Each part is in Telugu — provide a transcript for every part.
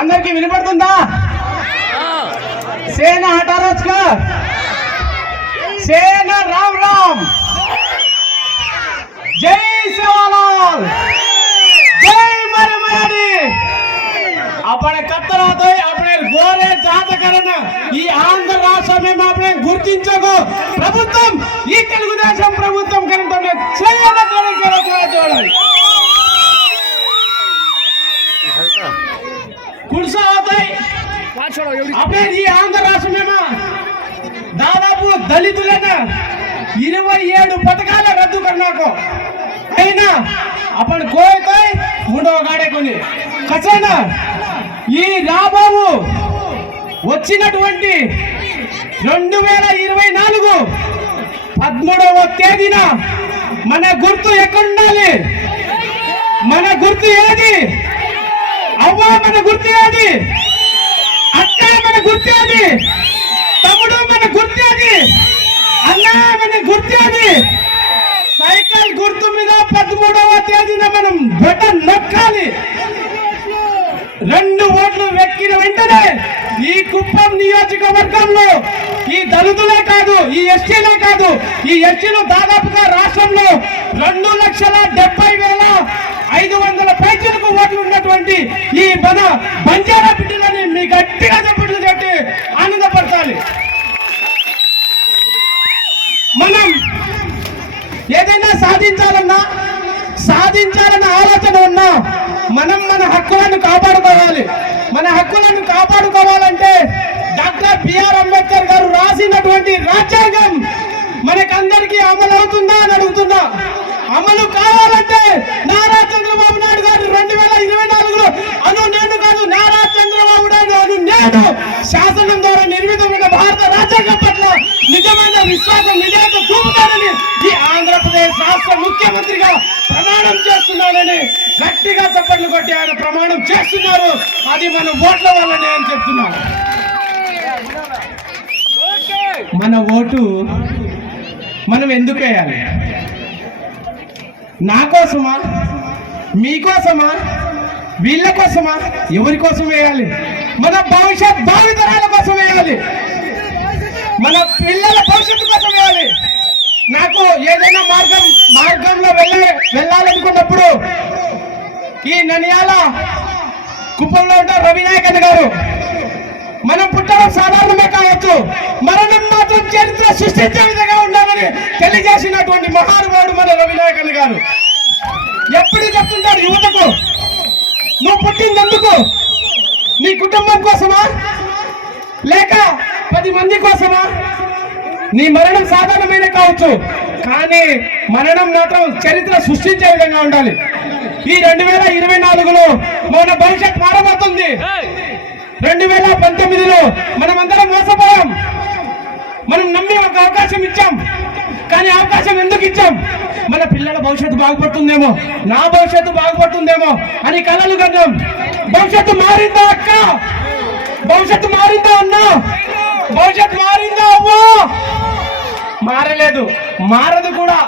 అందరికి వినపడుతుందా? సేన హఠారోజ్గా సేన రామ్ రామ్, जय सेवालाल, जय मरमरी। अपने कत्तरातो अपने गोरे जातकरण ఈ ఆంధ్ర రాష్ట్రం अपने గుర్తించకు ప్రభుత్వం ఈ తెలుగుదేశం ప్రభుత్వం కనుక చూడాలి కుర్సా అవుతాయి अपने ఈ ఆంధ్ర రాష్ట్రం దాదాపు దళితులైన 27 పథకాల రద్దు करना అయినా अपन कोई कोई मुंडो गाड़े कोनी कचना ఈ రాబాబు వచ్చినటువంటి 2024 13వ తేదీన మన గుర్తు ఎక్కడ ఉండాలి? మన గుర్తు ఏది? అవ్వ మన గుర్తు ఏది? అక్క మన గుర్తు ఏది? తమ్ముడు మన గుర్తు ఏది? అన్న మన గుర్తు ఏది? సైకిల్ గుర్తు మీద 13వ తేదీన మనం బటన్ నొక్కాలి. 2 ఓట్లు వెక్కిన వెంటనే ఈ కుప్పం నియోజకవర్గంలో ఈ దళితులే కాదు, ఈ ఎస్టీలే కాదు, ఈ ఎస్టీలు దాదాపుగా రాష్ట్రంలో 2,70,500 పైచలకు ఓట్లు ఉన్నటువంటి ఈ మన బంజారా బిడ్డలని మీ గట్టిగా చెప్పట్లు చెట్టి ఆనందపరచాలి. మనం ఏదైనా సాధించాలన్న ఆలోచన ఉన్నా మనం మన హక్కులను కాపాడుకోవాలి. మన హక్కులను కాపాడుకోవాలంటే డాక్టర్ బిఆర్ అంబేద్కర్ గారు రాసినటువంటి రాజ్యాంగం మనకందరికీ అమలు అవుతుందా అని అడుగుతున్నా. అమలు కావాలంటే నారా చంద్రబాబు నాయుడు గారు 2024లో నేను కాదు నారా చంద్రబాబు నాయుడు నేను శాసనం ద్వారా నిర్మితమైన భారత రాజ్యాంగం పట్ల నిజమైన విశ్వాసం నిజాయితీ చూపుతానని ఈ ఆంధ్రప్రదేశ్ రాష్ట్ర ముఖ్యమంత్రిగా ప్రమాణం చేస్తున్నానని గట్టిగా చప్పట్లు కొట్టి ఆయన ప్రమాణం చేస్తున్నారు. అది మన ఓట్ల వల్లనే అని చెప్తున్నాను. మన ఓటు మనం ఎందుకు వేయాలి? నా కోసమా, మీకోసమా, వీళ్ళ కోసమా? ఎవరి కోసం వేయాలి? మన భవిష్యత్ భావితరాల కోసం వేయాలి. మన పిల్లల భవిష్యత్తు కోసం వేయాలి. నాకు ఏదైనా మార్గంలో వెళ్ళాలనుకున్నప్పుడు ఈ ననియాల కుప్పంలో ఉంటారు రవినాయకన్ గారు. మనం పుట్టడం సాధారణమే కావచ్చు, మరణం మాత్రం చరిత్ర సృష్టించే విధంగా ఉండాలని తెలియజేసినటువంటి మహానుభావుడు మన రవినాయకన్ గారు. ఎప్పుడు చెప్తుంటారు యువతకు, నువ్వు పుట్టిందెందుకు? నీ కుటుంబం కోసమా లేక 10 మంది కోసమా? నీ మరణం సాధారణమైన కావచ్చు, కానీ మరణం మాత్రం చరిత్ర సృష్టించే విధంగా ఉండాలి. ఈ 2024లో మన భవిష్యత్ మారబోతుంది. 2019లో మనమందరం మోసపోయాం. మనం నమ్మి ఒక అవకాశం ఇచ్చాం, కానీ అవకాశం ఎందుకు ఇచ్చాం? మన పిల్లల భవిష్యత్తు బాగుపడుతుందేమో, నా భవిష్యత్తు బాగుపడుతుందేమో అని కలలు కన్నాం. భవిష్యత్తు మారిందా అక్క? భవిష్యత్తు మారిందా అన్నా? భవిష్యత్తు మారిందా అవ్వా? మారలేదు, మారదు కూడా.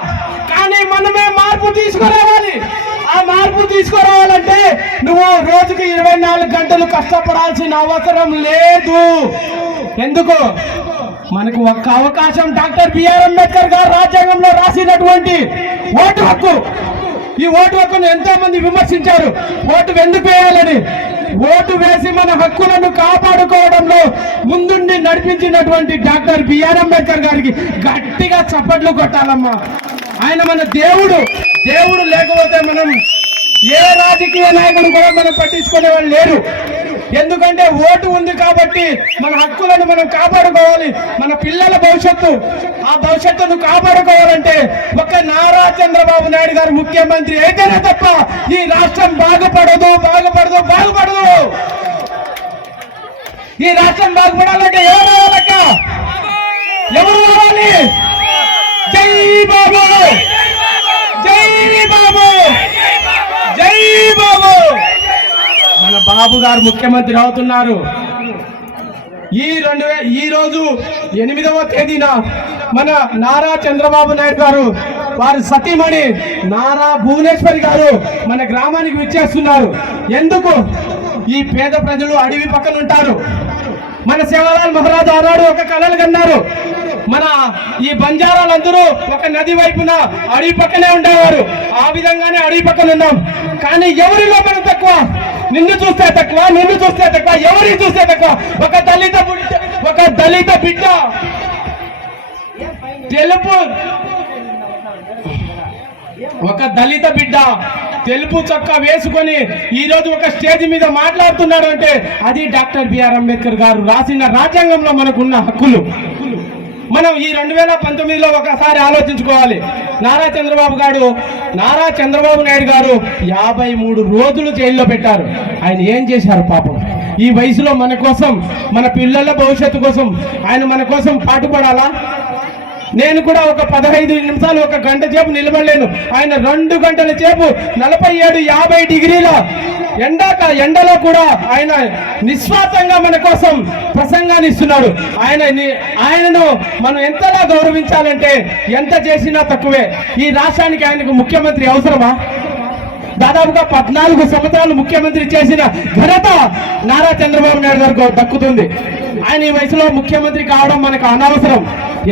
కానీ మనమే మార్పు తీసుకురావాలి. ఆ మార్పు తీసుకురావాలంటే నువ్వు రోజుకి 24 గంటలు కష్టపడాల్సిన అవసరం లేదు. ఎందుకు? మనకు ఒక్క అవకాశం డాక్టర్ బిఆర్ అంబేద్కర్ గారు రాజ్యాంగంలో రాసినటువంటి ఓటు హక్కు. ఈ ఓటు హక్కును ఎంతో మంది విమర్శించారు, ఓటు ఎందుకు వేయాలని. ఓటు వేసి మన హక్కులను కాపాడుకోవడంలో ముందుండి నడిపించినటువంటి డాక్టర్ బిఆర్ అంబేద్కర్ గారికి గట్టిగా చప్పట్లు కొట్టాలమ్మా. ఆయన మన దేవుడు. దేవుడు లేకపోతే మనం ఏ రాజకీయ నాయకుడు కూడా మనం పట్టించుకునే వాళ్ళు లేరు. ఎందుకంటే ఓటు ఉంది కాబట్టి మన హక్కులను మనం కాపాడుకోవాలి. మన పిల్లల భవిష్యత్తు, ఆ భవిష్యత్తును కాపాడుకోవాలంటే ఒక నారా చంద్రబాబు నాయుడు గారు ముఖ్యమంత్రి అయితేనే తప్ప ఈ రాష్ట్రం బాగుపడదు. ఈ రాష్ట్రం బాగుపడాలంటే ఎవరు రావాలక్క? ఎవరు రావాలి? జై బాబు, జై బాబు, జై బాబు. మన బాబు గారు ముఖ్యమంత్రి అవుతున్నారు. ఈ రోజు 8వ తేదీన మన నారా చంద్రబాబు నాయుడు గారు వారి సతీమణి నారా భువనేశ్వరి గారు మన గ్రామానికి విచ్చేస్తున్నారు. ఎందుకు? ఈ పేద ప్రజలు అడవి పక్కన ఉంటారు. మన సేవాలాల్ మహారాజు ఆనాడు ఒక కలలు కన్నారు. మన ఈ బంజారాలందరూ ఒక నది వైపున అడవి పక్కనే ఉండేవారు. ఆ విధంగానే అడవి పక్కన ఉన్నాం. కానీ ఎవరిలో మనం తక్కువ? నిన్ను చూస్తే తక్కువ, నిన్ను చూస్తే తక్కువ, ఎవరిని చూస్తే తక్కువ? ఒక దళిత బిడ్డ తెలుపు చొక్కా వేసుకొని ఈ రోజు ఒక స్టేజ్ మీద మాట్లాడుతున్నాడు అంటే అది డాక్టర్ బిఆర్ అంబేద్కర్ గారు రాసిన రాజ్యాంగంలో మనకున్న హక్కులు. మనం ఈ 2019లో ఒకసారి ఆలోచించుకోవాలి. నారా చంద్రబాబు నాయుడు గారు 53 రోజులు జైల్లో పెట్టారు. ఆయన ఏం చేశారు పాపం? ఈ వయసులో మన కోసం, మన పిల్లల భవిష్యత్తు కోసం ఆయన మన కోసం పాటుపడాలా? నేను కూడా ఒక 15 నిమిషాలు, ఒక గంట సేపు నిలబడలేను. ఆయన 2 గంటల సేపు 47-50 డిగ్రీల ఎండలో కూడా ఆయన నిస్వార్థంగా మన కోసం ప్రసంగాన్ని ఇస్తున్నాడు. ఆయనను మనం ఎంతలా గౌరవించాలంటే ఎంత చేసినా తక్కువే. ఈ రాష్ట్రానికి ఆయనకు ముఖ్యమంత్రి అవసరమా? దాదాపుగా 14 సంవత్సరాలు ముఖ్యమంత్రి చేసిన ఘనత నారా చంద్రబాబు నాయుడు గారికి దక్కుతుంది. ఆయన ఈ వయసులో ముఖ్యమంత్రి కావడం మనకు అనవసరం.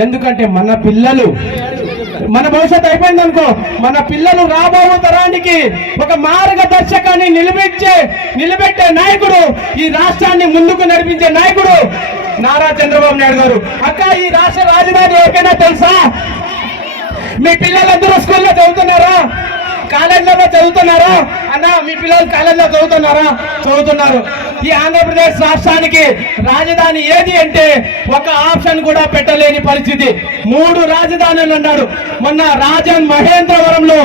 ఎందుకంటే మన పిల్లలు, మన భవిష్యత్తు అయిపోయింది అనుకో, మన పిల్లలు రాబో తరానికి ఒక మార్గదర్శకాన్ని నిలబెట్టే నాయకుడు, ఈ రాష్ట్రాన్ని ముందుకు నడిపించే నాయకుడు నారా చంద్రబాబు నాయుడు గారు. అక్క, ఈ రాష్ట్ర రాజధాని ఎవరికైనా తెలుసా? మీ పిల్లలందరూ స్కూల్లో చదువుతున్నారా? కాలేజీలో చదువుతున్నారా? అన్న, మీ పిల్లలు కాలేజీలో చదువుతున్నారు. ఈ ఆంధ్రప్రదేశ్ రాష్ట్రానికి రాజధాని ఏది అంటే ఒక ఆప్షన్ కూడా పెట్టలేని పరిస్థితి. 3 రాజధానులు అన్నాడు. మొన్న మహేంద్రవరంలో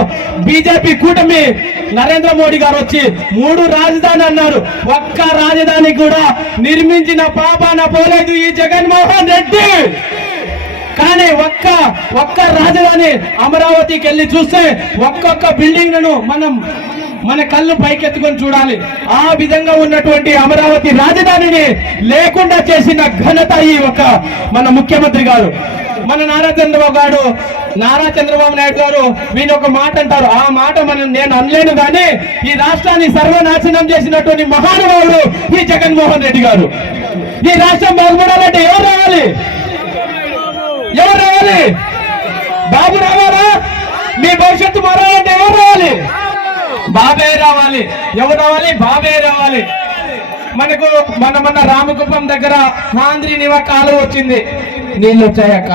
బీజేపీ కూటమి నరేంద్ర మోడీ గారు వచ్చి 3 రాజధాని అన్నారు. ఒక్క రాజధాని కూడా నిర్మించిన పాపాన పోలేదు ఈ జగన్మోహన్ రెడ్డి. కానీ ఒక్క రాజధాని అమరావతికి వెళ్ళి చూస్తే ఒక్కొక్క బిల్డింగ్ లను మన కళ్ళు పైకెత్తుకొని చూడాలి. ఆ విధంగా ఉన్నటువంటి అమరావతి రాజధానిని లేకుండా చేసిన ఘనత ఈ మన ముఖ్యమంత్రి గారు, మన నారా చంద్రబాబు నాయుడు గారు. వీళ్ళు ఒక మాట అంటారు, ఆ మాట నేను అనలేను కానీ ఈ రాష్ట్రాన్ని సర్వనాశనం చేసినటువంటి మహానుభావుడు ఈ జగన్మోహన్ రెడ్డి గారు. ఈ రాష్ట్రం బాగుపడాలంటే ఎవరు రావాలి? బాబు రావాలా? మీ భవిష్యత్తు మారాలంటే ఎవరు రావాలి? బాబే రావాలి. ఎవరు రావాలి? బాబే రావాలి. మనకు మన రామకుప్పం దగ్గర ఆంధ్రీ నివా కాలువ వచ్చింది. నీళ్ళు వచ్చాయక్క.